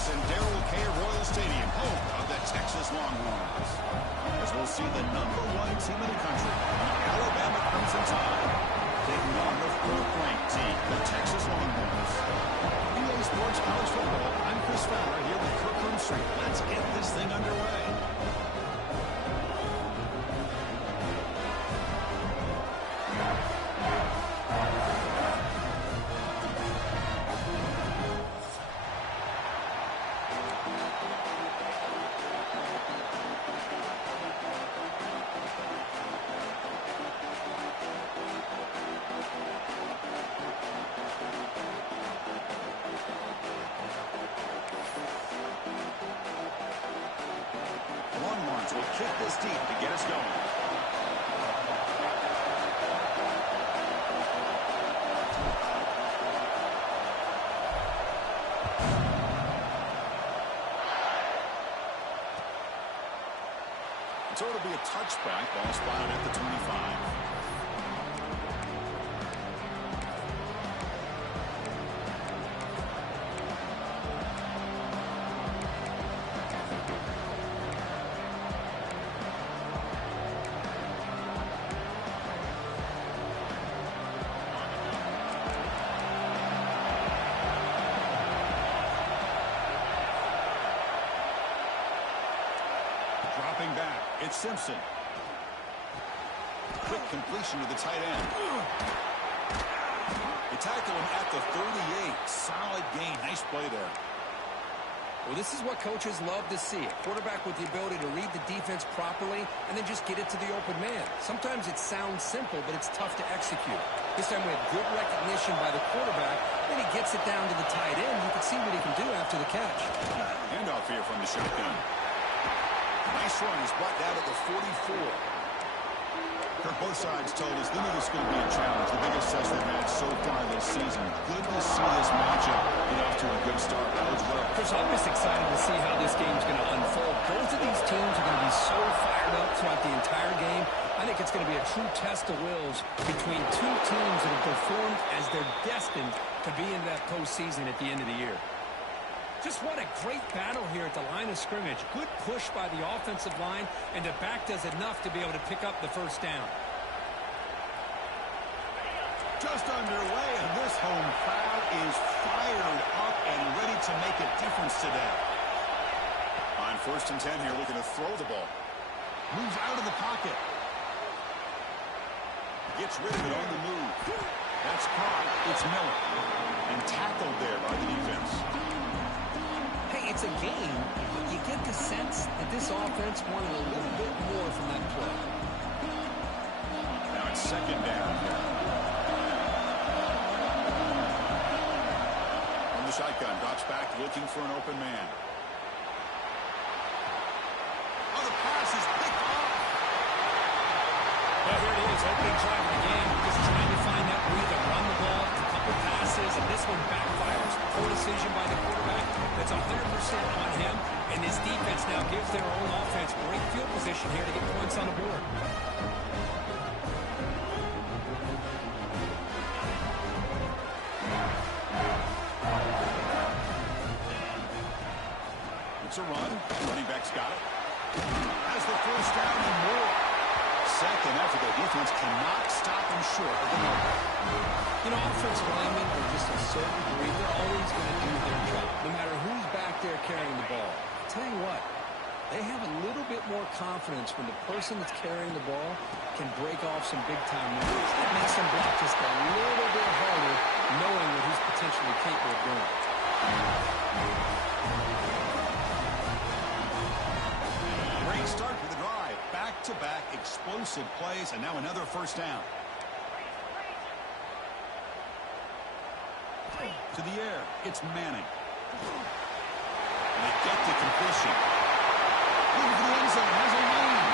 us in Darrell K. Royal Stadium, home of the Texas Longhorns. As we'll see the #1 team in the country, the Alabama Crimson Tide, taking on the 4th-ranked team, the Texas Longhorns. EA Sports College Football, I'm Chris Fowler here with Kirk Street. Let's get this thing underway. Will kick this deep to get us going. So it'll be a touchback. Ball spotted at the 25. Dropping back, it's Simpson. Quick completion to the tight end. They tackle him at the 38. Solid gain. Nice play there. Well, this is what coaches love to see. A quarterback with the ability to read the defense properly and then just get it to the open man. Sometimes it sounds simple, but it's tough to execute. This time we have good recognition by the quarterback. Then he gets it down to the tight end. You can see what he can do after the catch. Handoff here from the shotgun. Nice run. He's brought down at the 44. Kirk, both sides told us they knew this was going to be a challenge. The biggest test they've had so far this season. Good to see this matchup get off to a good start. Bodes well. Chris, I'm just excited to see how this game's going to unfold. Both of these teams are going to be so fired up throughout the entire game. I think it's going to be a true test of wills between two teams that have performed as they're destined to be in that postseason at the end of the year. Just what a great battle here at the line of scrimmage. Good push by the offensive line, and the back does enough to be able to pick up the first down. Just underway, and this home crowd is fired up and ready to make a difference today. On 1st and 10 here, looking to throw the ball. Moves out of the pocket. Gets rid of it on the move. That's caught. It's Miller. And tackled there by the defense. It's a game, but you get the sense that this offense wanted a little bit more from that play. Now it's 2nd down. From the shotgun, drops back, looking for an open man. Oh, the pass is picked off. Well, here it is, opening drive of the game. Just trying to find that breather, run the ball, a couple passes, and this one backfires. Poor decision by the quarterback. That's 100% on him, and this defense now gives their own offense great field position here to get points on the board. It's a run. Running back's got it. Has the first down and more. Second effort, the defense cannot stop him short of the number. You know, offensive linemen are just a certain degree. They're always going to do their job, no matter who's back there carrying the ball. I'll tell you what, they have a little bit more confidence when the person that's carrying the ball can break off some big-time moves. That makes them block just a little bit harder, knowing what he's potentially capable of doing. Great start to the drive. Back-to-back explosive plays, and now another first down. To the air, it's Manning. And they get to completion. Looking for the end zone, has a lane.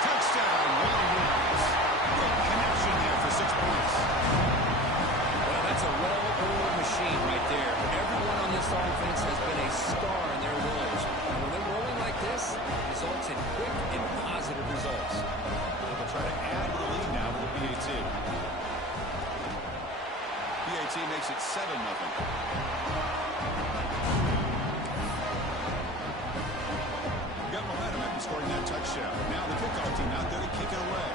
Touchdown, Longhorns. Good connection there for 6 points. Well, that's a well-oiled machine right there. Everyone on this offense has been a star in their roles. And when they're rolling like this, it results in quick and positive results. They'll try to add to the lead now with the BAT. BAT makes it 7-0. scoring that touchdown. Now the kickoff team out there to kick it away.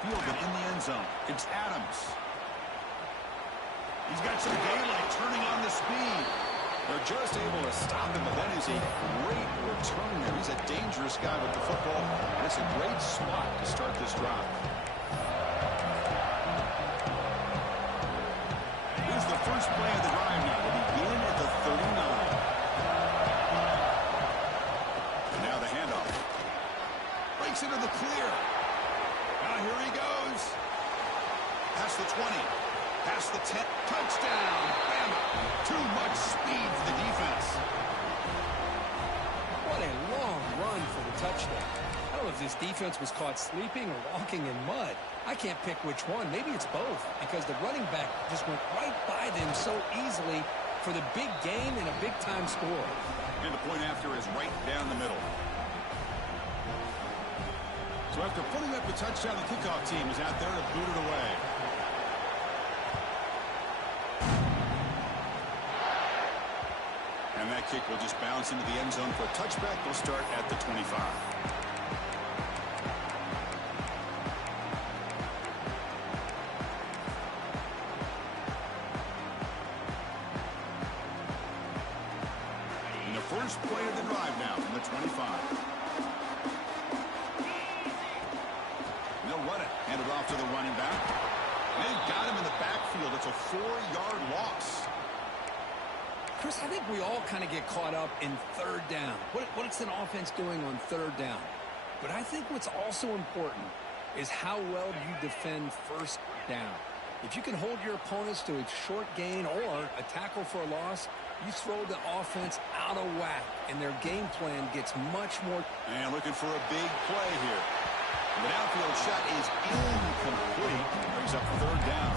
Fielded in the end zone. It's Adams. He's got some daylight turning on the speed. They're just able to stop him, but that is a great return there. He's a dangerous guy with the football, and it's a great spot to start this drive. Here's the first play of the drive now. They begin at the 39. And now the handoff. Breaks into the clear. Now here he goes. Past the 20. Past the 10. Touchdown. Bama. Too much speed for the defense. What a long run for the touchdown. I don't know if this defense was caught sleeping or walking in mud. I can't pick which one. Maybe it's both, because the running back just went right by them so easily for the big gain and a big-time score. And the point after is right down the middle. So after putting up the touchdown, the kickoff team is out there to boot it away. And that kick will just bounce into the end zone for a touchback. They'll start at the 25. And the first play of the drive now from the 25. They'll run it. Hand it off to the running back. They've got him in the backfield. It's a 4-yard loss. Chris, I think we all kind of get caught up in third down. What's an offense doing on third down? But I think what's also important is how well you defend first down. If you can hold your opponents to a short gain or a tackle for a loss, you throw the offense out of whack, and their game plan gets much more. And looking for a big play here. The downfield shot is incomplete. Brings up third down.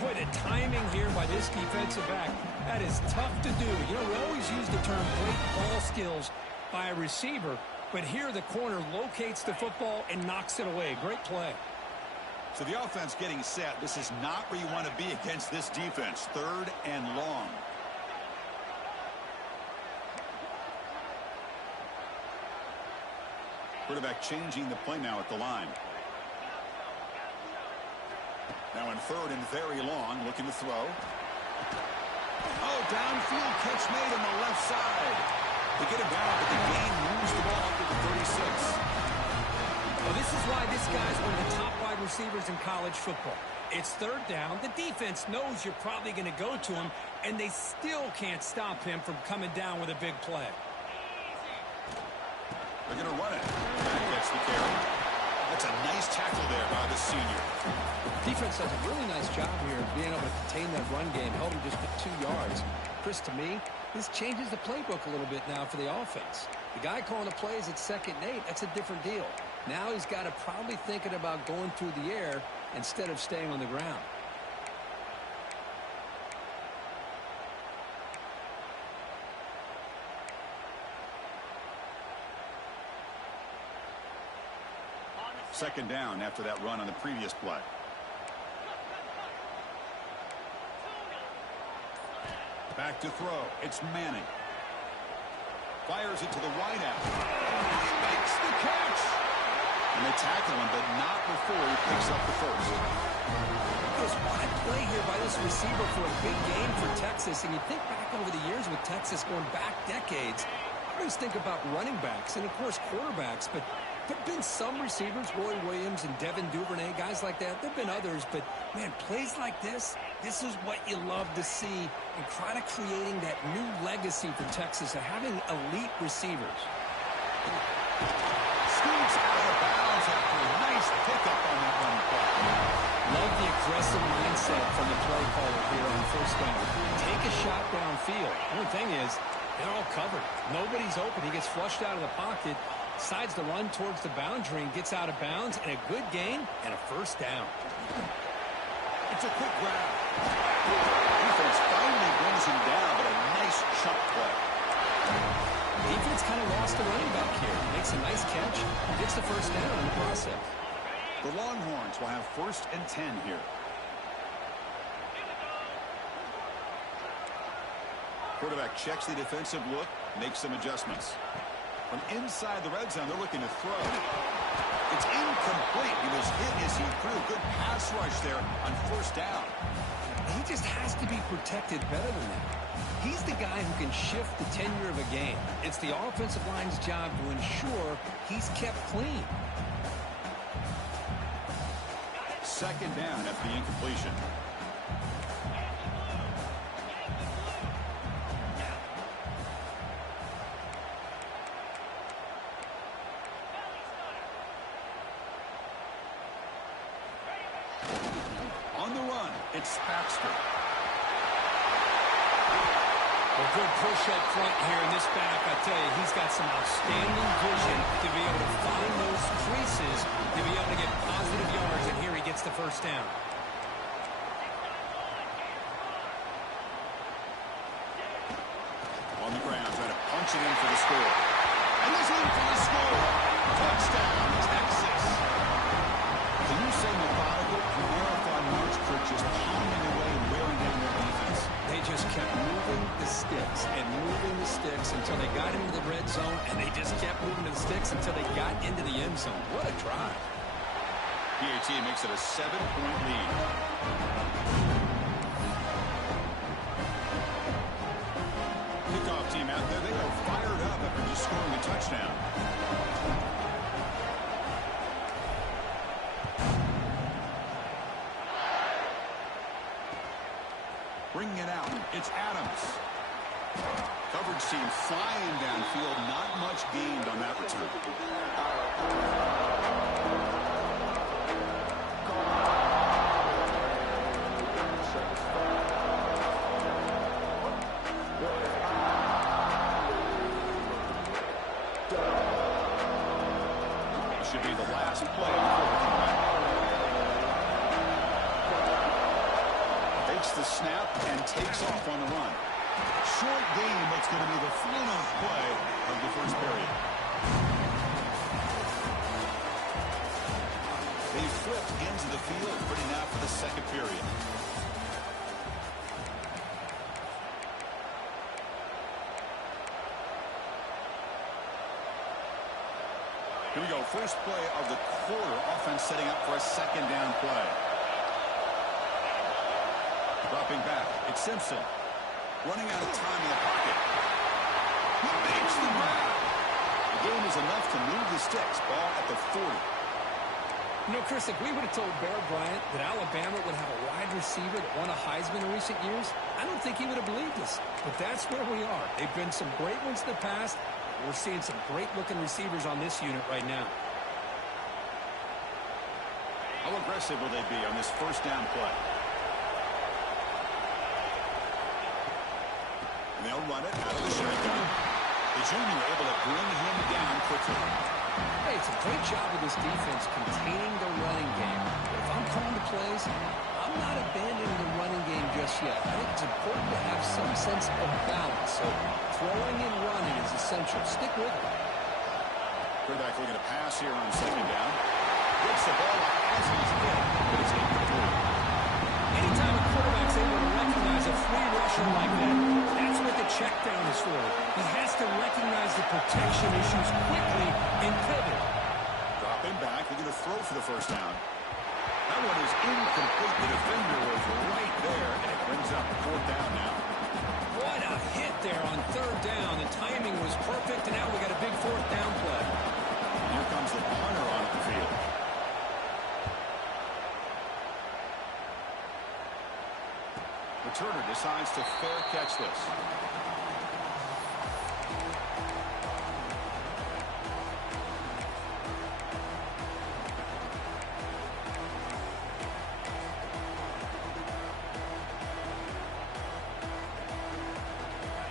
Boy, the timing here by this defensive back, that is tough to do. You know, we always use the term great ball skills by a receiver, but here the corner locates the football and knocks it away. Great play. So the offense getting set. This is not where you want to be against this defense. Third and long. Quarterback changing the play now at the line. Now in third and very long, looking to throw. Oh, downfield catch made on the left side. They get him down, but the gain moves the ball up to the 36. Well, this is why this guy's one of the top wide receivers in college football. It's third down. The defense knows you're probably going to go to him, and they still can't stop him from coming down with a big play. They're going to run it. That gets the carry. That's a nice tackle there by the senior. Defense does a really nice job here of being able to contain that run game, held him just for 2 yards. Chris, to me, this changes the playbook a little bit now for the offense. The guy calling the plays at 2nd and 8, that's a different deal. Now he's got to probably thinking about going through the air instead of staying on the ground. Second down after that run on the previous play. Back to throw. It's Manning. Fires it to the wideout. He makes the catch. And they tackle him, but not before he picks up the first. There's one play here by this receiver for a big game for Texas. And you think back over the years with Texas going back decades, I always think about running backs and, of course, quarterbacks. But there have been some receivers, Roy Williams and Devin Duvernay, guys like that. There have been others, but, man, plays like this is what you love to see and kind of creating that new legacy for Texas of having elite receivers. Scoots out of bounds after a nice pickup on that run play. Love the aggressive mindset from the play caller here on first down. Take a shot downfield. The only thing is, they're all covered. Nobody's open. He gets flushed out of the pocket. Decides to run towards the boundary and gets out of bounds, and a good gain and a first down. It's a quick grab. Defense finally brings him down, but a nice chunk play. Defense kind of lost the running back here. Makes a nice catch, gets the first down in the process. The Longhorns will have 1st and 10 here. Quarterback checks the defensive look, makes some adjustments. From inside the red zone, they're looking to throw. It's incomplete. He was hit as he threw. Good pass rush there on first down. He just has to be protected better than that. He's the guy who can shift the tenure of a game. It's the offensive line's job to ensure he's kept clean. Second down after the incompletion. On the run, it's Baxter. A good push up front here in this back. I tell you, he's got some outstanding vision to be able to find those creases, to be able to get positive yards, and here he gets the first down. On the ground, trying to punch it in for the score. And he's in for the score. Touchdown, Texas. Can you say methodical? Marathon march crew just pounding away and wearing down their defense. They just kept moving the sticks and moving the sticks until they got into the red zone, and they just kept moving the sticks until they got into the end zone. What a drive. PAT makes it a 7-point lead. Kickoff team out there, they are fired up after just scoring a touchdown. Bringing it out, it's Adams. Coverage team flying downfield, not much gained on that return. This should be the last play before the comeback. Takes the snap and takes off on the run. Short game, but it's going to be the final play of the first period. They flipped ends of the field, ready now for the second period. Here we go, first play of the quarter. Offense setting up for a second down play. Dropping back, it's Simpson. Running out of time in the pocket. He makes the grab. The game is enough to move the sticks. Ball at the 40. You know, Chris, if we would have told Bear Bryant that Alabama would have a wide receiver that won a Heisman in recent years, I don't think he would have believed us. But that's where we are. They've been some great ones in the past. We're seeing some great-looking receivers on this unit right now. How aggressive will they be on this first down play? They'll run it out of the shotgun. The junior able to bring him down quickly. Hey, it's a great job of this defense containing the running game. But if I'm calling the plays, I'm not abandoning the running game just yet. I think it's important to have some sense of balance. So throwing and running is essential. Stick with it. Quarterback looking to pass here on second down. Gets the ball as he's hit, but it's incomplete. Anytime a quarterback's able to recognize a free rusher like that, that's what the check down is for. He has to recognize the protection issues quickly and pivot. Dropping back, looking to throw for the first down. That one is incomplete. The defender was right there, and it brings up fourth down now. What a hit there on third down. The timing was perfect, and now we got a big fourth down play. Here comes the punter onto the field. Returner decides to fair catch this.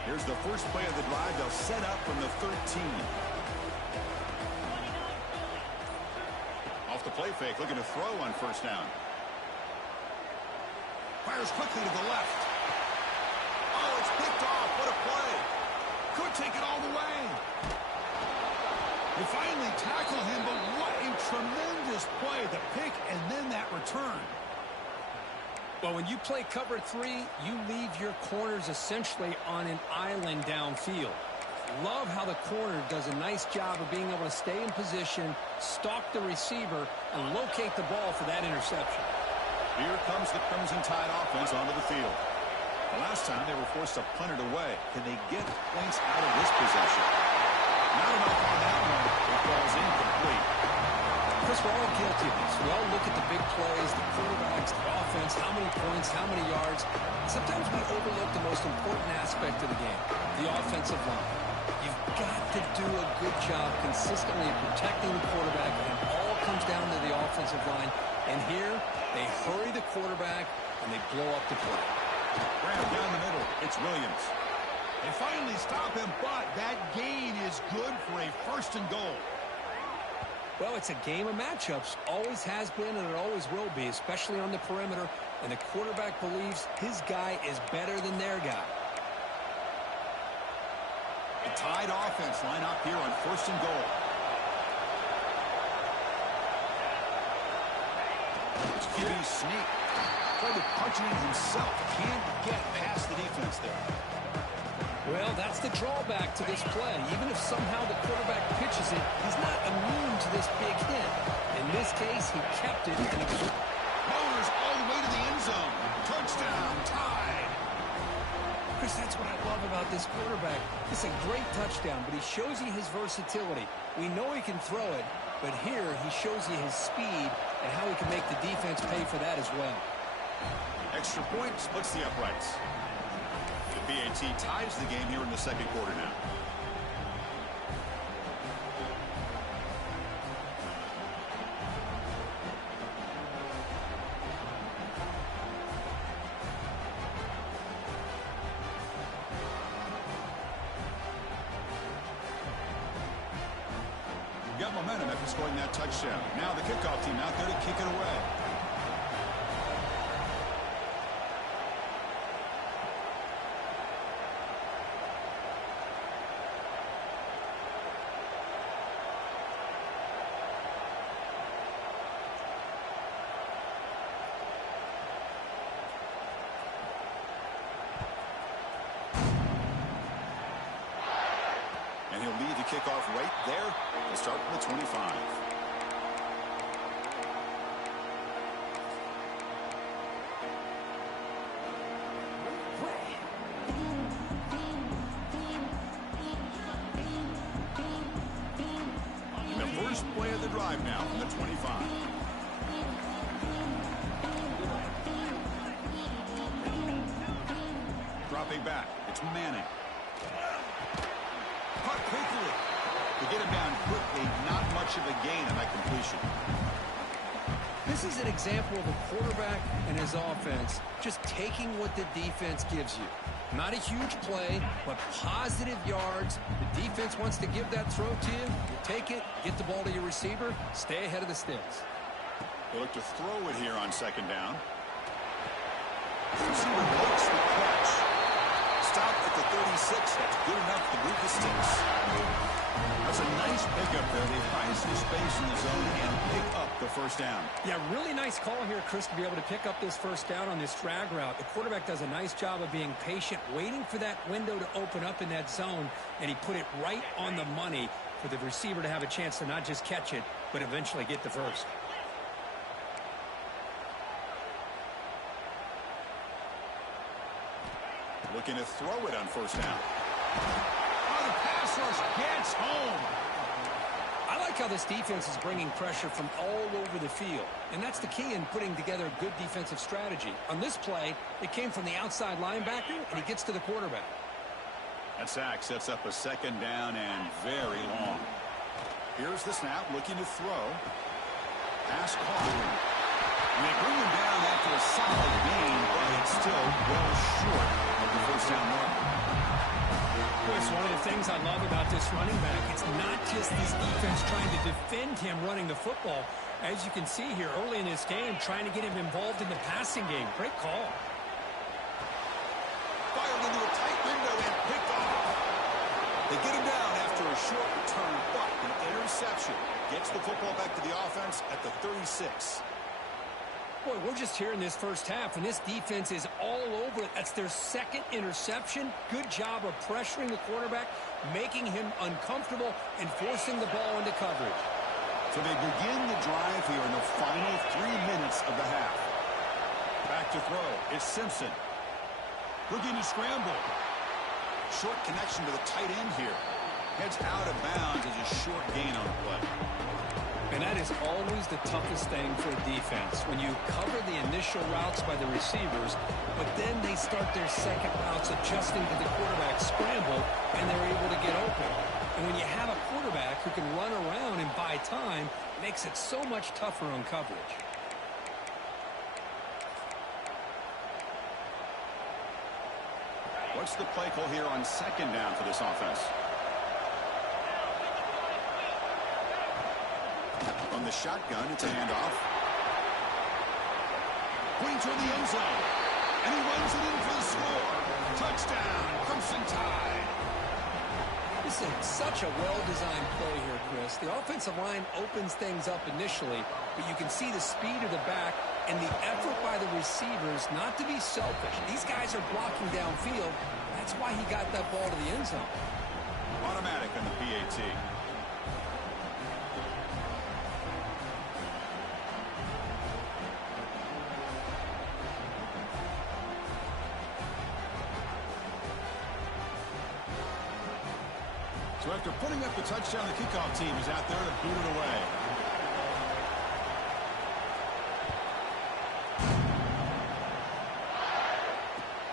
Here's the first play of the drive. They'll set up from the 13. Off the play fake, looking to throw on first down. Fires quickly to the left. Oh, it's picked off. What a play. Could take it all the way. They finally tackle him, but what a tremendous play. The pick and then that return. Well, when you play cover 3, you leave your corners essentially on an island downfield. Love how the corner does a nice job of being able to stay in position, stalk the receiver, and locate the ball for that interception. Here comes the Crimson Tide offense onto the field. The last time they were forced to punt it away. Can they get points out of this possession? Not enough on that one. It falls incomplete. Chris, we're all guilty of this. We all look at the big plays, the quarterbacks, the offense, how many points, how many yards. Sometimes we overlook the most important aspect of the game, the offensive line. You've got to do a good job consistently protecting the quarterback, and it all comes down to the offensive line. And here, they hurry the quarterback, and they blow up the play. Grab down the middle. It's Williams. They finally stop him, but that gain is good for a 1st and goal. Well, it's a game of matchups. Always has been, and it always will be, especially on the perimeter. And the quarterback believes his guy is better than their guy. The Tide offense line up here on 1st and goal. It's QB sneak. Tried to punch it in himself. Can't get past the defense there. Well, that's the drawback to this play. Even if somehow the quarterback pitches it, he's not immune to this big hit. In this case, he kept it, and it was... Motors all the way to the end zone. Touchdown, Tide. Chris, that's what I love about this quarterback. It's a great touchdown, but he shows you his versatility. We know he can throw it, but here he shows you his speed and how he can make the defense pay for that as well. Extra point splits the uprights. The BAT ties the game here in the 2nd quarter now. Got momentum after scoring that touchdown. Now the kickoff team out there to kick it away. And he'll lead the kickoff right there to start from the 25. The first play of the drive now from the 25. Dropping back, it's Manning. Cut quickly. To get him down quickly, not much of a gain on that completion. This is an example of a quarterback and his offense just taking what the defense gives you. Not a huge play, but positive yards. The defense wants to give that throw to you. You take it, get the ball to your receiver, stay ahead of the sticks. They look to throw it here on 2nd down. Receiver makes the catch. Stop at the 36. That's good enough to move the sticks. That's a nice pickup there. They find some space in the zone and pick up the 1st down. Yeah, really nice call here, Chris, to be able to pick up this 1st down on this drag route. The quarterback does a nice job of being patient, waiting for that window to open up in that zone, and he put it right on the money for the receiver to have a chance to not just catch it, but eventually get the first. Looking to throw it on 1st down. Oh, the pass rush gets home. I like how this defense is bringing pressure from all over the field, and that's the key in putting together a good defensive strategy. On this play, it came from the outside linebacker, and he gets to the quarterback. That sack sets up a 2nd down and very long. Here's the snap, looking to throw. Pass caught. And they bring him down after a solid gain, but it's still well short of the 1st down mark. Chris, one of the things I love about this running back, it's not just this defense trying to defend him running the football. As you can see here early in this game, trying to get him involved in the passing game. Great call. Fired into a tight window and picked off. They get him down after a short return, but an interception gets the football back to the offense at the 36. Boy, we're just here in this first half, and this defense is all over it. That's their second interception. Good job of pressuring the quarterback, making him uncomfortable, and forcing the ball into coverage. So they begin the drive here in the final 3 minutes of the half. Back to throw. It's Simpson. Looking to scramble. Short connection to the tight end here. Heads out of bounds as a short gain on the play. And that is always the toughest thing for a defense, when you cover the initial routes by the receivers, but then they start their second routes adjusting to the quarterback scramble, and they're able to get open. And when you have a quarterback who can run around and buy time, it makes it so much tougher on coverage. What's the play call here on second down for this offense? From the shotgun, it's a handoff. Pointing toward the end zone. And he runs it in for the score. Touchdown, Crimson Tide. This is such a well-designed play here, Chris. The offensive line opens things up initially, but you can see the speed of the back and the effort by the receivers not to be selfish. These guys are blocking downfield. That's why he got that ball to the end zone. Automatic on the PAT. So after putting up the touchdown, the kickoff team is out there to boot it away.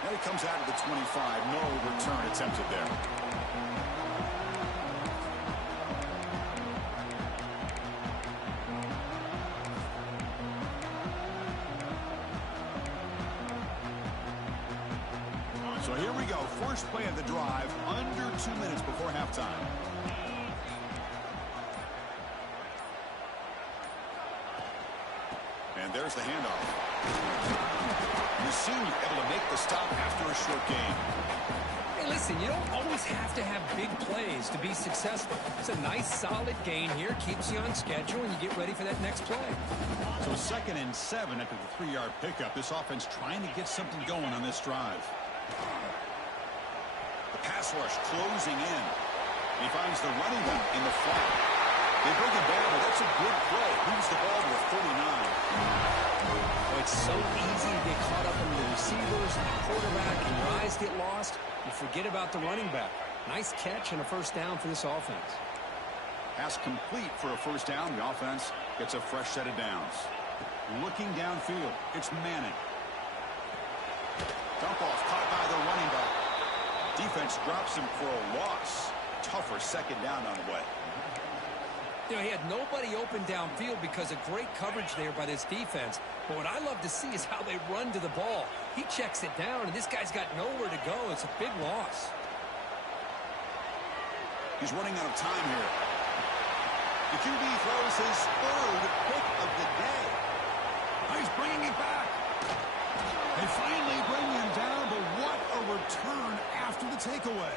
Now he comes out of the 25. No return attempted there. So here we go. First play of the drive, under 2 minutes before halftime. And there's the handoff. The senior able to make the stop after a short gain. Hey, listen, you don't always have to have big plays to be successful. It's a nice, solid gain here. Keeps you on schedule, and you get ready for that next play. So 2nd and 7 after the 3-yard pickup. This offense trying to get something going on this drive. The pass rush closing in. He finds the running back in the flat. They bring him down, but that's a good play. Moves the ball to a 49. Oh, it's so easy to get caught up in the receivers and the quarterback, and your eyes get lost. You forget about the running back. Nice catch and a first down for this offense. Pass complete for a first down. The offense gets a fresh set of downs. Looking downfield, it's Manning. Dump off caught by the running back. Defense drops him for a loss. Tougher second down on the way. You know, he had nobody open downfield because of great coverage there by this defense. But what I love to see is how they run to the ball. He checks it down, and this guy's got nowhere to go. It's a big loss. He's running out of time here. The QB throws his third pick of the day. He's bringing it back. They finally bring him down, but what a return after the takeaway.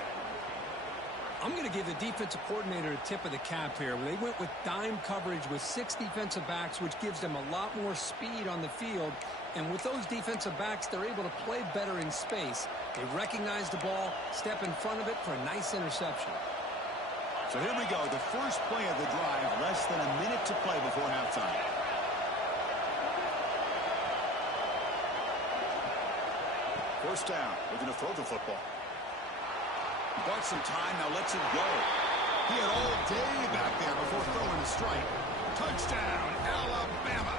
I'm going to give the defensive coordinator a tip of the cap here. They went with dime coverage with 6 defensive backs, which gives them a lot more speed on the field. And with those defensive backs, they're able to play better in space. They recognize the ball, step in front of it for a nice interception. So here we go, the first play of the drive, less than a minute to play before halftime. First down, looking to throw the football. Bought some time, now lets it go. He had all day back there before throwing a strike. Touchdown, Alabama.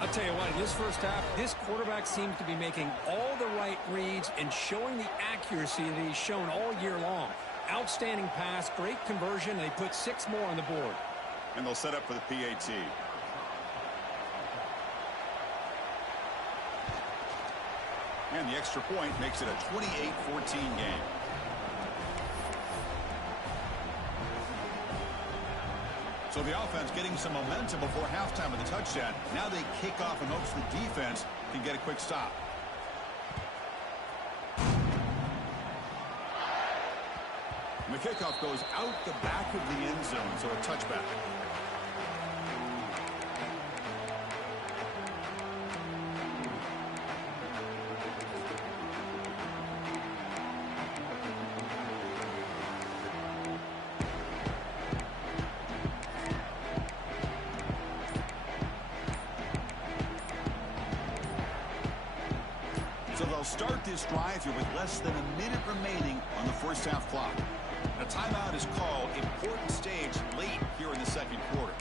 I'll tell you what, in this first half, this quarterback seems to be making all the right reads and showing the accuracy that he's shown all year long. Outstanding pass, great conversion, and they put 6 more on the board. And they'll set up for the PAT. And the extra point makes it a 28-14 game. So the offense getting some momentum before halftime with the touchdown. Now they kick off in hopes the defense can get a quick stop. And the kickoff goes out the back of the end zone, so a touchback. start this drive here with less than a minute remaining on the first half clock. A timeout is called. Important stage late here in the second quarter.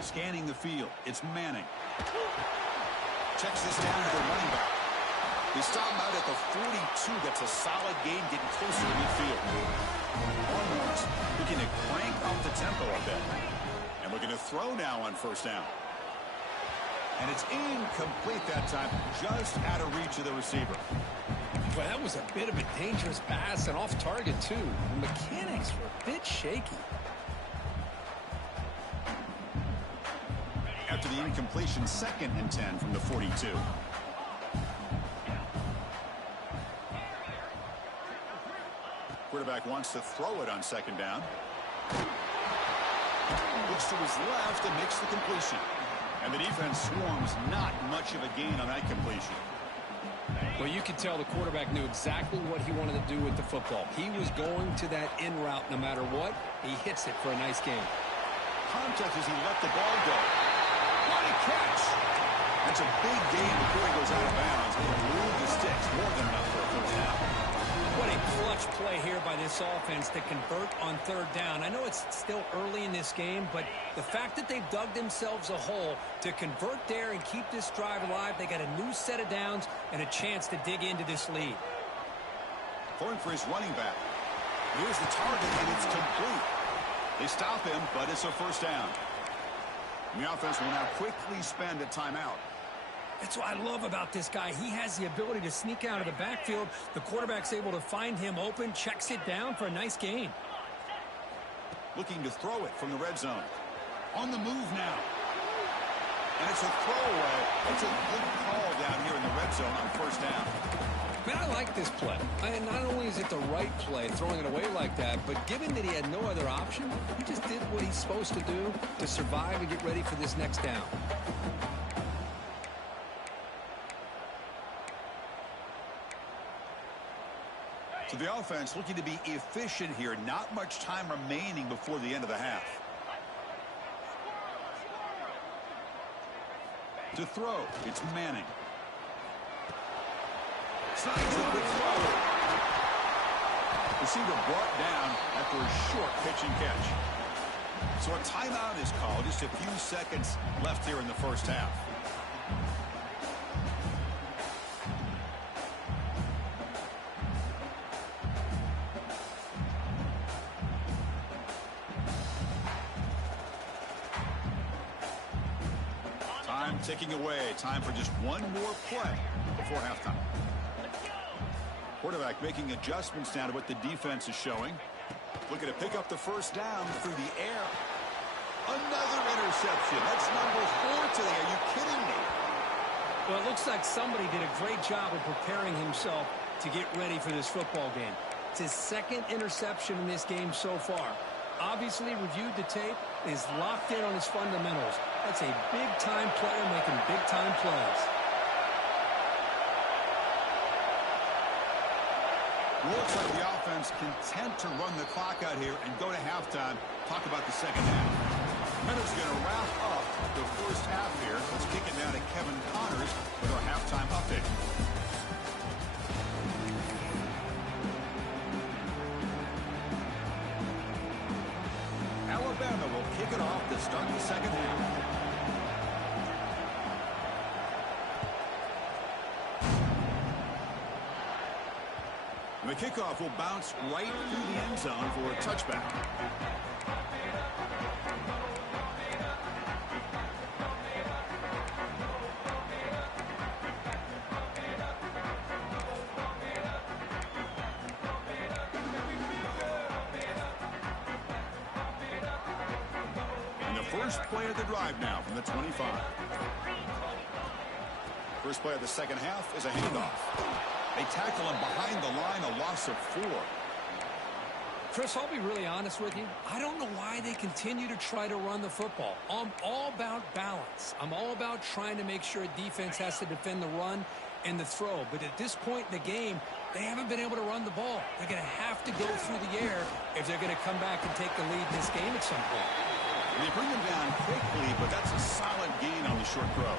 Scanning the field. It's Manning. Checks this down to the running back. They stop him out at the 42. That's a solid gain, getting closer to midfield. Almost looking to crank up the tempo a bit. And looking to throw now on first down. And it's incomplete that time, just out of reach of the receiver. Well, that was a bit of a dangerous pass and off target, too. The mechanics were a bit shaky. After the incompletion, 2nd and 10 from the 42. Quarterback wants to throw it on 2nd down. Looks to his left and makes the completion. And the defense swarms, not much of a gain on that completion. Well, you could tell the quarterback knew exactly what he wanted to do with the football. He was going to that in route no matter what. He hits it for a nice gain. Contact as he let the ball go. What a catch! That's a big gain before he goes out of bounds. It'll move the sticks, more than enough for a first down. What a clutch play here by this offense to convert on 3rd down. I know it's still early in this game, but the fact that they've dug themselves a hole to convert there and keep this drive alive, they got a new set of downs and a chance to dig into this lead. Throwing for his running back. Here's the target, and it's complete. They stop him, but it's a first down. And the offense will now quickly spend a timeout. That's what I love about this guy. He has the ability to sneak out of the backfield. The quarterback's able to find him open, checks it down for a nice gain. Looking to throw it from the red zone. On the move now. And it's a throwaway. That's a good call down here in the red zone on first down. Man, I like this play. And not only is it the right play, throwing it away like that, but given that he had no other option, he just did what he's supposed to do to survive and get ready for this next down. So the offense looking to be efficient here. Not much time remaining before the end of the half. To throw, it's Manning. Slides a quick throw. Receiver brought down after a short pitch and catch. So a timeout is called. Just a few seconds left here in the first half. Time ticking away. Time for just one more play before halftime. Quarterback making adjustments now to what the defense is showing. Looking to pick up the first down through the air. Another interception. That's number 4 today. Are you kidding me? Well, it looks like somebody did a great job of preparing himself to get ready for this football game. It's his 2nd interception in this game so far. Obviously reviewed the tape, is locked in on his fundamentals. That's a big-time player making big-time plays. Looks like the offense content to run the clock out here and go to halftime. Talk about the second half. Minutes going to wrap up the first half here. Let's kick it down to Kevin Connors with our halftime update. Alabama will kick it off to start the second half. And the kickoff will bounce right through the end zone for a touchback. And the first play of the drive now from the 25. First play of the second half is a handoff. They tackle him behind the line, a loss of 4. Chris, I'll be really honest with you. I don't know why they continue to try to run the football. I'm all about balance. I'm all about trying to make sure defense has to defend the run and the throw. But at this point in the game, they haven't been able to run the ball. They're going to have to go through the air if they're going to come back and take the lead in this game at some point. They bring them down quickly, but that's a solid gain on the short throw.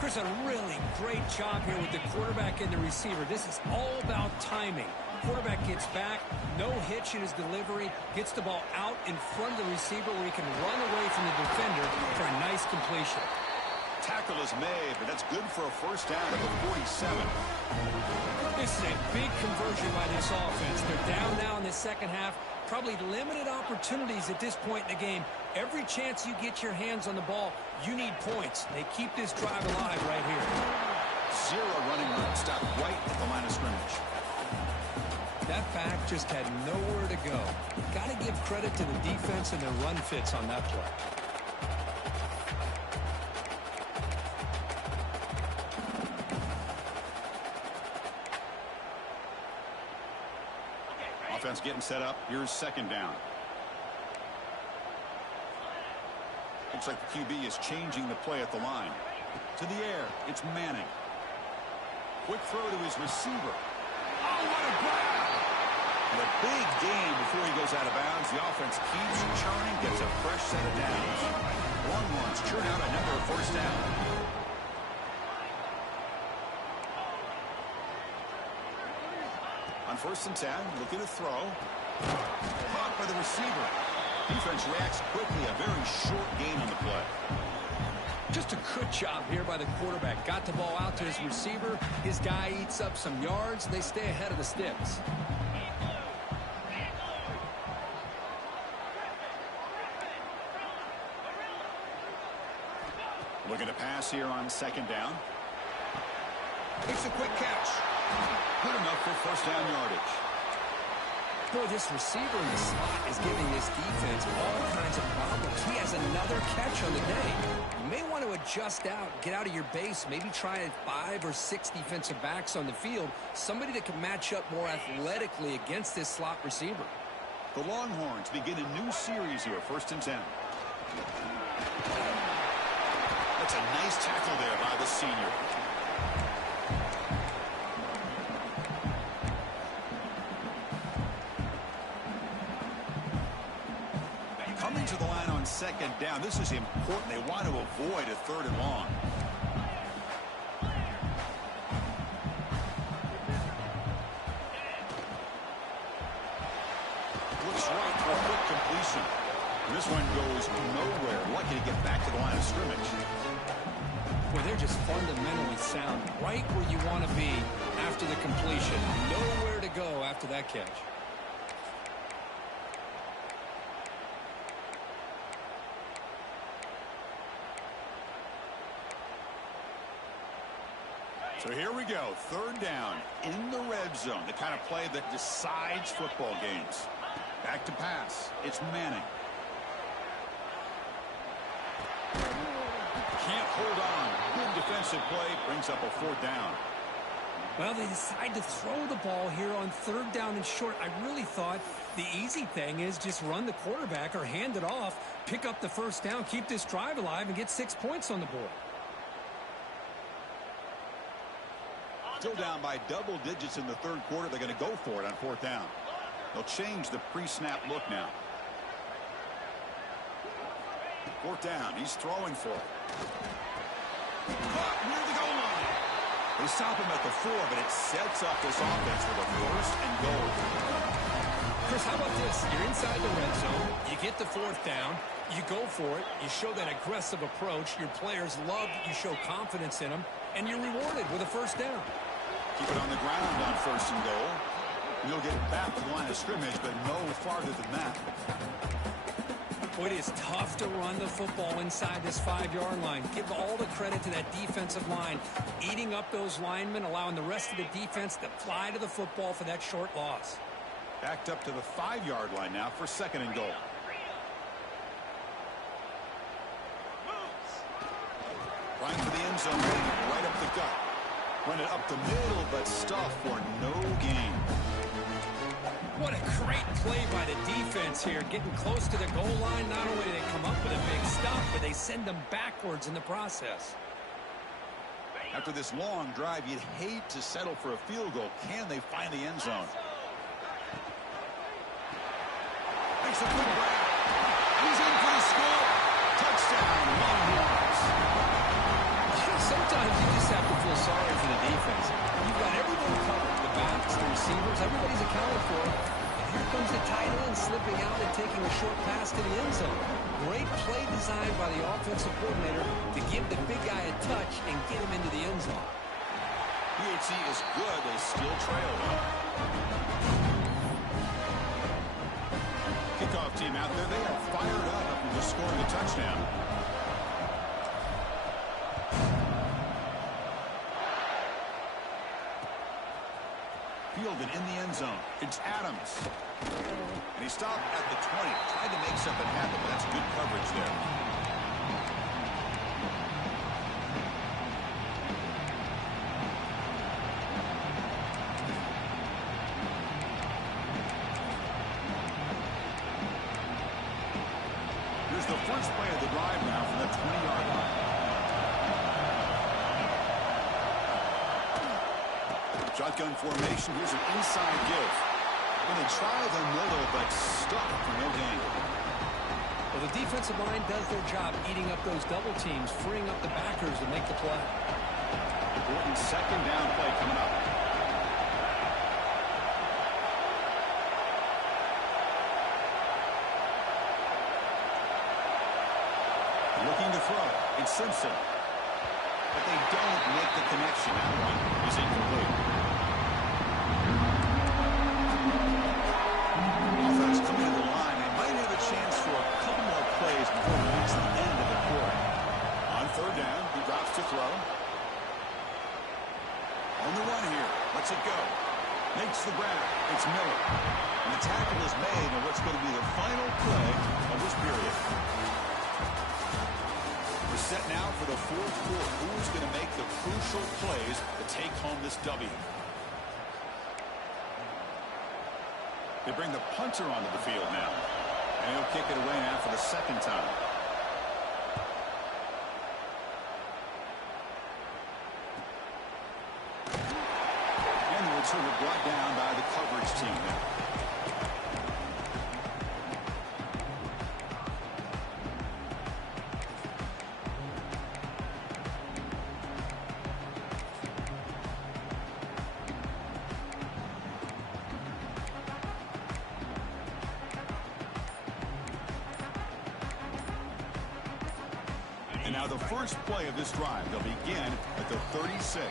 Chris, a really great job here with the quarterback and the receiver. This is all about timing. Quarterback gets back, no hitch in his delivery, gets the ball out in front of the receiver where he can run away from the defender for a nice completion. Tackle is made, but that's good for a first down at the 47. This is a big conversion by this offense. They're down now in the second half. Probably limited opportunities at this point in the game. Every chance you get your hands on the ball, you need points. They keep this drive alive right here. Zero running room. Stop right at the line of scrimmage. That back just had nowhere to go. Got to give credit to the defense and their run fits on that play. Offense getting set up. Here's second down. Looks like the QB is changing the play at the line. To the air. It's Manning. Quick throw to his receiver. Oh, what a grab! And a big gain before he goes out of bounds. The offense keeps churning, gets a fresh set of downs. Longhorns churn out another first down. On 1st and 10, looking to throw. Caught by the receiver. Defense reacts quickly. A very short gain on the play. Just a good job here by the quarterback. Got the ball out to his receiver. His guy eats up some yards. They stay ahead of the sticks. Looking to pass here on second down. Makes a quick catch. Good enough for first down yardage. Boy, this receiver in the slot is giving this defense all kinds of problems. He has another catch on the day. You may want to adjust out, get out of your base, maybe try 5 or 6 defensive backs on the field, somebody that can match up more athletically against this slot receiver. The Longhorns begin a new series here, 1st and 10. That's a nice tackle there by the senior. Coming to the line on second down. This is important. They want to avoid a 3rd and long. Looks right for a quick completion. And this one goes nowhere. Lucky to get back to the line of scrimmage. Boy, they're just fundamentally sound right where you want to be after the completion. Nowhere to go after that catch. So here we go, 3rd down in the red zone, the kind of play that decides football games. Back to pass. It's Manning. Can't hold on. Good defensive play, brings up a 4th down. Well, they decide to throw the ball here on 3rd down and short. I really thought the easy thing is just run the quarterback or hand it off, pick up the first down, keep this drive alive, and get 6 points on the board. Still down by double digits in the 3rd quarter. They're going to go for it on 4th down. They'll change the pre-snap look now. 4th down. He's throwing for it. Caught near the goal line. They stop him at the 4, but it sets up this offense for the 1st and goal. Chris, how about this? You're inside the red zone. You get the 4th down. You go for it. You show that aggressive approach. Your players love that you show confidence in them. And you're rewarded with a 1st down. Keep it on the ground on 1st and goal. You'll get back to the line of scrimmage, but no farther than that. Boy, it is tough to run the football inside this 5-yard line. Give all the credit to that defensive line, eating up those linemen, allowing the rest of the defense to fly to the football for that short loss. Backed up to the 5-yard line now for 2nd and goal. Right to the end zone, right up the gut. Run it up the middle, but stuff for no gain. What a great play by the defense here. Getting close to the goal line, not only do they come up with a big stop, but they send them backwards in the process. After this long drive, you'd hate to settle for a field goal. Can they find the end zone? Makes a good grab. He's in for the score. Touchdown, Longhorns. Sometimes you just have to feel sorry for the defense. You've got everything covered. The backs, the receivers, everybody's accounted for. And here comes the tight end slipping out and taking a short pass to the end zone. Great play design by the offensive coordinator to give the big guy a touch and get him into the end zone. PHC is good. They still trail, though. Kickoff team out there. They are fired up after just scoring a touchdown. Fielded in the end zone. It's Adams. And he stopped at the 20. Tried to make something happen, but that's good coverage there. Here's the first play of the drive now from the 20-yard line. Shotgun formation. Here's an inside give. Going to try the middle, but stuck for no gain. Well, the defensive line does their job eating up those double teams, freeing up the backers to make the play. Important second down play coming up. Looking to throw. It's Simpson. But they don't make the connection. That one is incomplete. Offense coming to the line. They might have a chance for a couple more plays before we reach the end of the quarter. On third down, he drops to throw. On the run here. Lets it go. Makes the grab. It's Miller. And the tackle is made on what's going to be the final play of this period. We're set now for the fourth quarter. Who's going to make the crucial plays to take home this W? They bring the punter onto the field now. And he'll kick it away now for the second time. And the return brought down by the coverage team now. And now the first play of this drive. They'll begin at the 36.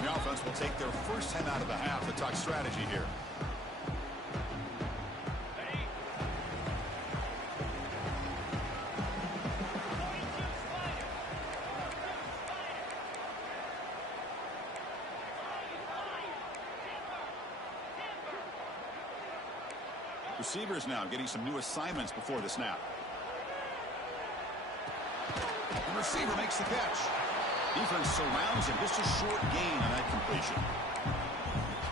The offense will take their first 10 out of the half to talk strategy here. Receivers now getting some new assignments before the snap. The receiver makes the catch. Defense surrounds him. Just a short gain on that completion.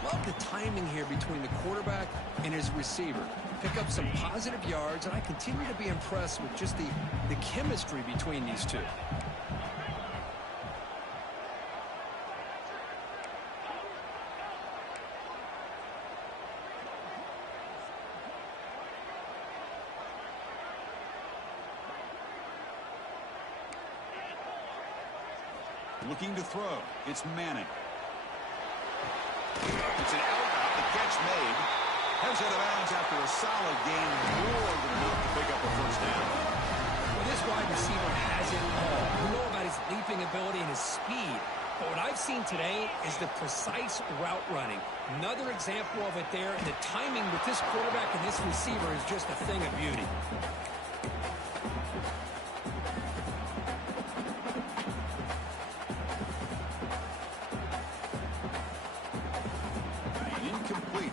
Love the timing here between the quarterback and his receiver. Pick up some positive yards, and I continue to be impressed with just the chemistry between these two. Looking to throw. It's Manning. It's an out route. The catch made. Heads out of bounds after a solid gain. More than enough to pick up a first down. Well, this wide receiver has it all. You know about his leaping ability and his speed. But what I've seen today is the precise route running. Another example of it there. And the timing with this quarterback and this receiver is just a thing of beauty.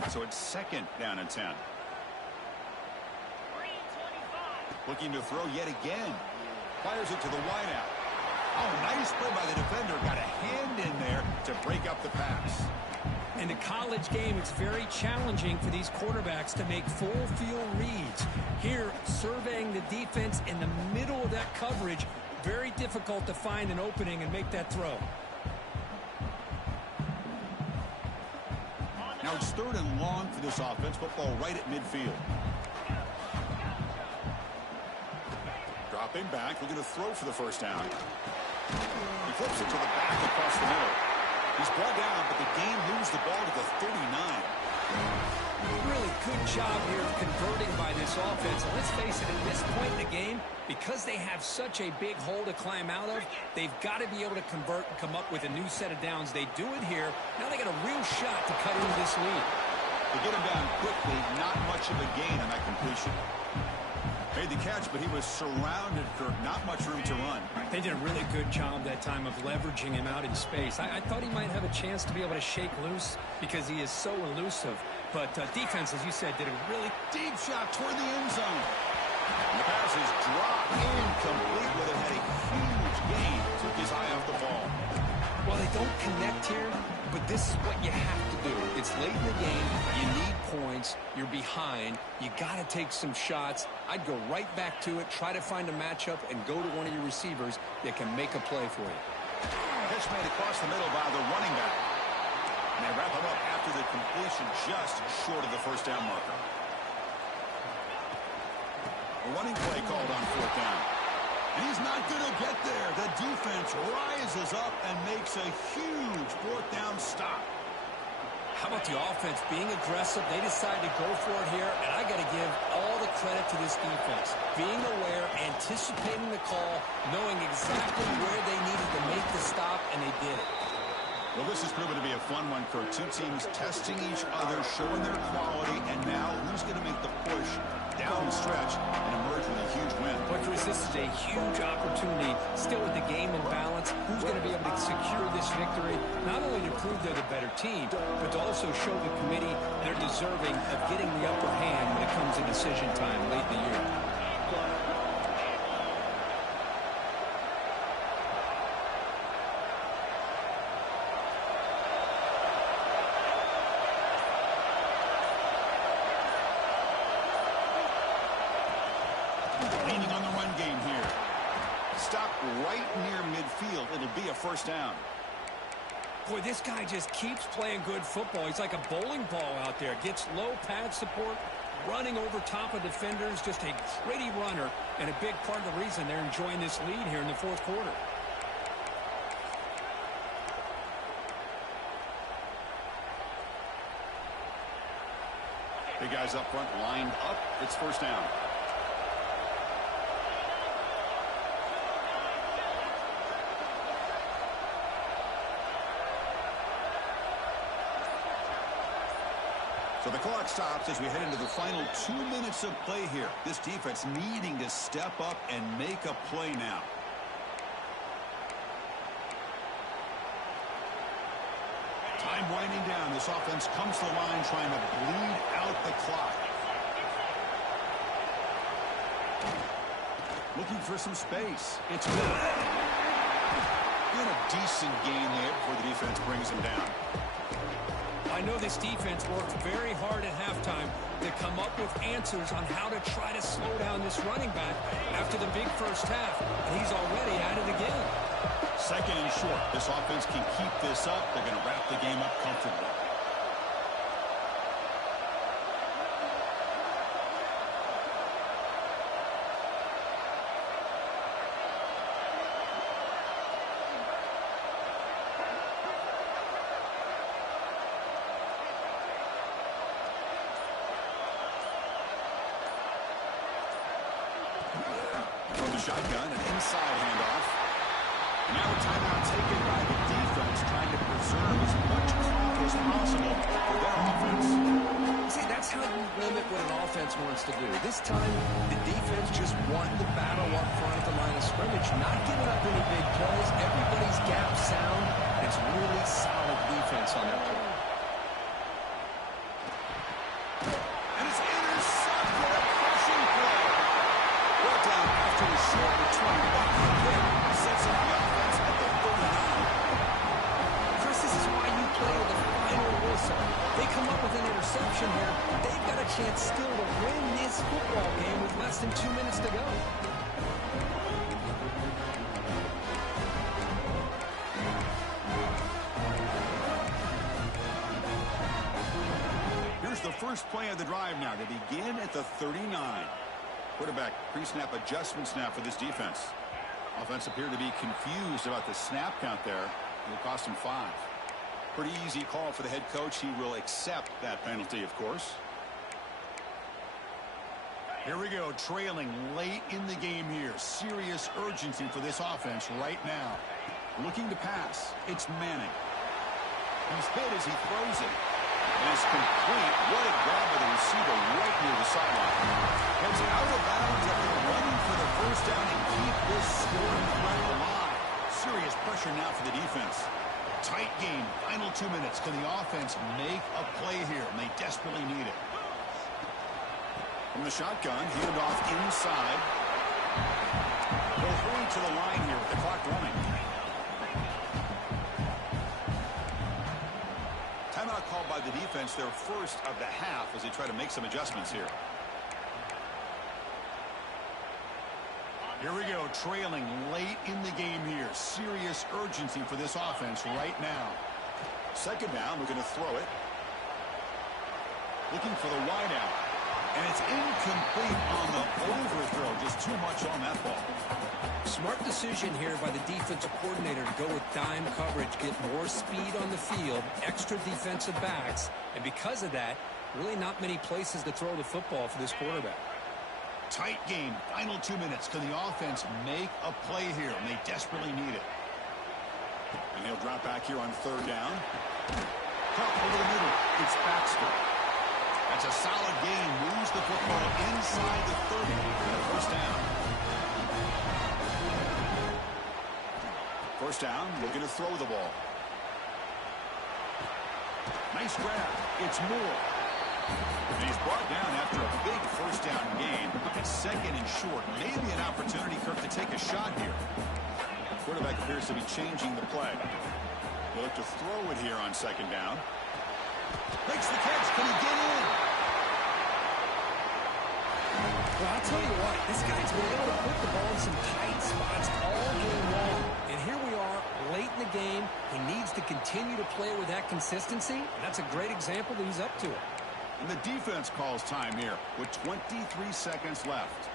So it's second down and 10. Looking to throw yet again. Fires it to the wideout. Oh, nice play by the defender. Got a hand in there to break up the pass. In the college game, it's very challenging for these quarterbacks to make full field reads. Here, surveying the defense in the middle of that coverage, very difficult to find an opening and make that throw. Now it's 3rd and long for this offense. Football right at midfield. Dropping back, looking to throw for the first down. He flips it to the back across the middle. He's brought down, but the game moves the ball to the 39. Really good job here of converting by this offense. And let's face it, at this point in the game, because they have such a big hole to climb out of, they've got to be able to convert and come up with a new set of downs. They do it here. Now they got a real shot to cut into this lead. They get him down quickly, not much of a gain on that completion. Made the catch, but he was surrounded for not much room to run. They did a really good job that time of leveraging him out in space. I thought he might have a chance to be able to shake loose because he is so elusive. But defense, as you said, did a really Deep shot toward the end zone. And the pass is dropped incomplete, but it had a huge gain. Took his eye off the ball. Well, they don't connect here, but this is what you have to do. It's late in the game. You need points. You're behind. You got to take some shots. I'd go right back to it, try to find a matchup, and go to one of your receivers that can make a play for you. Pitch made across the middle by the running back. And they wrap him up after the completion just short of the first down marker. A running play called on 4th down. And he's not going to get there. The defense rises up and makes a huge 4th down stop. How about the offense being aggressive? They decide to go for it here, and I got to give all the credit to this defense. Being aware, anticipating the call, knowing exactly where they needed to make the stop, and they did it. Well, this has proven to be a fun one, Kurt. Two teams testing each other, showing their quality, and now who's going to make the push down the stretch and emerge with a huge win? But Chris, this is a huge opportunity. Still with the game in balance, who's going to be able to secure this victory? Not only to prove they're the better team, but to also show the committee they're deserving of getting the upper hand when it comes to decision time late in the year. Leaning on the run game here. Stop right near midfield. It'll be a first down. Boy, this guy just keeps playing good football. He's like a bowling ball out there. Gets low pad support, running over top of defenders. Just a gritty runner, and a big part of the reason they're enjoying this lead here in the 4th quarter. Big guys up front lined up. It's first down. So the clock stops as we head into the final 2 minutes of play here. This defense needing to step up and make a play now. Time winding down. This offense comes to the line trying to bleed out the clock. Looking for some space. It's good. Doing a decent gain there before the defense brings him down. I know this defense worked very hard at halftime to come up with answers on how to try to slow down this running back after the big first half, and he's already at it again. 2nd and short. This offense can keep this up. They're going to wrap the game up comfortably. From the shotgun, an inside handoff. Now a timeout taken by the defense, trying to preserve as much clock as possible for their offense. See, that's how you limit what an offense wants to do. This time, the defense just wanted to battle up front at the line of scrimmage, not giving up any big plays. Everybody's gap sound. It's really solid defense on that play. And it's intercepted, a crushing play. Brought down after a short return, but then sets up the offense at the 39. Chris, this is why you play with the final whistle. They come up with an interception here. They've got a chance still to win this football game with less than 2 minutes to go. the first play of the drive now. They begin at the 39. Quarterback pre-snap adjustments now for this defense. Offense appeared to be confused about the snap count there. It'll cost him 5. Pretty easy call for the head coach. He will accept that penalty, of course. Here we go, trailing late in the game here. Serious urgency for this offense right now. Looking to pass. It's Manning. He's hit as he throws it. And it's complete. What a grab by the receiver right near the sideline. Heads out of bounds after running for the first down and keep this scoring threat alive. Serious pressure now for the defense. Tight game. Final 2 minutes. Can the offense make a play here? And they desperately need it. From the shotgun, handoff inside. They'll hurry to the line here with the clock running. Timeout called by the defense, their first of the half, as they try to make some adjustments here. Here we go, trailing late in the game here. Serious urgency for this offense right now. Second down, looking to throw it. Looking for the wide out. And it's incomplete on the overthrow. Just too much on that ball. Smart decision here by the defensive coordinator to go with dime coverage, get more speed on the field, extra defensive backs, and because of that, really not many places to throw the football for this quarterback. Tight game. Final 2 minutes. Can the offense make a play here? And they desperately need it. And he'll drop back here on third down. Caught over the middle. It's Baxter. That's a solid game. Moves the football inside the 30 and a first down. First down, looking to throw the ball. Nice grab. It's Moore. And he's brought down after a big first down gain. It's second and short. Maybe an opportunity, Kirk, to take a shot here. The quarterback appears to be changing the play. He'll look to throw it here on second down. Makes the catch. Can he get in? Well, I'll tell you what, this guy's been able to put the ball in some tight spots all game long. And here we are, late in the game. He needs to continue to play with that consistency. And that's a great example that he's up to it. And the defense calls time here with 23 seconds left.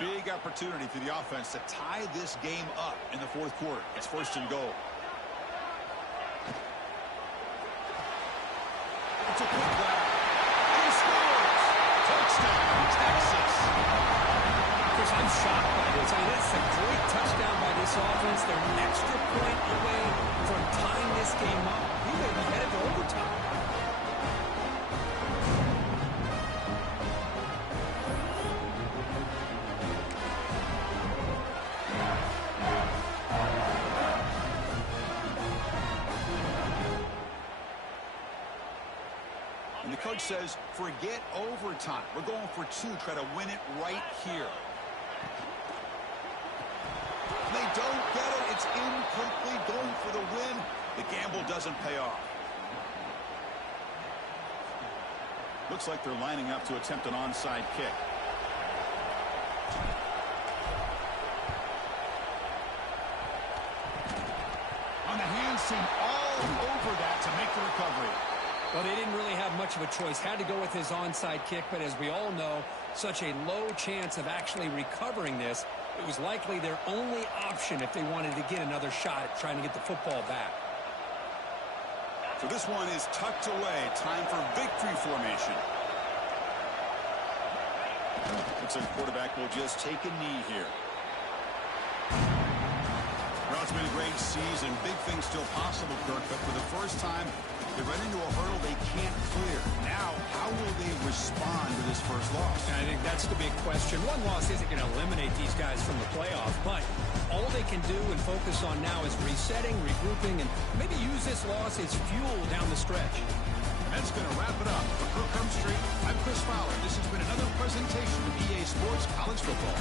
Big opportunity for the offense to tie this game up in the fourth quarter. It's first and goal. It's a quick grab. He scores! Touchdown, Texas! Chris, I'm shocked by this. I mean, that's a great touchdown by this offense. They're an extra point away from tying this game up. He may be headed to overtime. And the coach says, forget overtime. We're going for 2. Try to win it right here. They don't get it. It's incomplete. Going for the win. The gamble doesn't pay off. Looks like they're lining up to attempt an onside kick. On the hands team all over that to make the recovery. Well, they didn't really have much of a choice. Had to go with his onside kick, but as we all know, such a low chance of actually recovering this. It was likely their only option if they wanted to get another shot at trying to get the football back. So this one is tucked away. Time for victory formation. Looks like the quarterback will just take a knee here. Well, it's been a great season. Big things still possible, Kirk, but for the first time, they run into a hurdle they can't clear. Now, how will they respond to this first loss? And I think that's the big question. One loss isn't going to eliminate these guys from the playoff, but all they can do and focus on now is resetting, regrouping, and maybe use this loss as fuel down the stretch. That's going to wrap it up. For Kirk Herbstreit, I'm Chris Fowler. This has been another presentation of EA Sports College Football.